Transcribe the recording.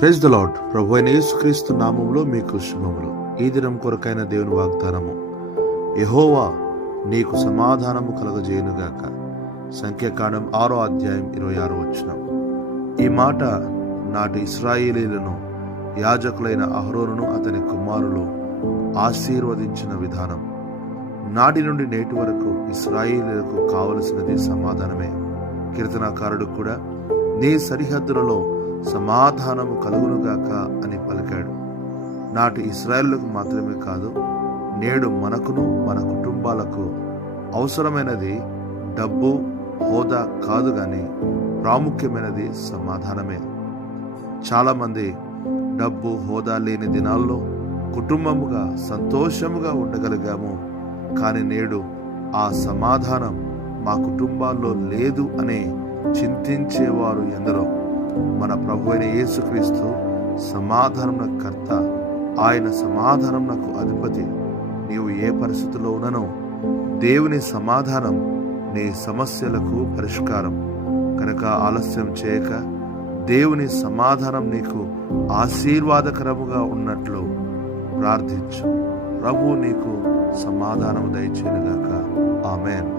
Praise the lord. ప్రభు అయిన యేసుక్రీస్తు నామములో మీకు శుభములు. ఈ దినం కొరకైన దేవుని వాగ్దానము, యెహోవా నీకు సమాధానము కలగజేయునుగాక. సంఖ్యాకాండం 6వ అధ్యాయం 26వ వచనం. ఈ మాట నాటి ఇశ్రాయేలీయులను, యాజకులైన అహరోనును అతని కుమారులు ఆశీర్వదించిన విధానం. నాటి నుండి నేటి వరకు ఇశ్రాయేలీయులకు కావలసినది సమాధానమే. కీర్తనాకారుడు కూడా నీ సరిహద్దులలో సమాధానము కలుగునుగాక అని పలికాడు. నాటి ఇశ్రాయేలులకు మాత్రమే కాదు, నేడు మనకును మన కుటుంబాలకు అవసరమైనది డబ్బు, హోదా కాదు గాని ప్రాముఖ్యమైనది సమాధానమే. చాలామంది డబ్బు, హోదా లేని దినాల్లో కుటుంబముగా సంతోషముగా ఉండగలిగాము, కానీ నేడు ఆ సమాధానం మా కుటుంబాల్లో లేదు అని చింతించేవారు ఎందరో. మన ప్రభు అయిన యేసుక్రీస్తు సమాధానం కర్త, ఆయన సమాధానం అధిపతి. నీవు ఏ పరిస్థితుల్లో ఉన్ననో దేవుని సమాధానం నీ సమస్యలకు పరిష్కారం. కనుక ఆలస్యం చేయక దేవుని సమాధానం నీకు ఆశీర్వాదకరముగా ఉన్నట్లు ప్రార్థించు. ప్రభు నీకు సమాధానం దయచేయునుగాక. ఆమేన్.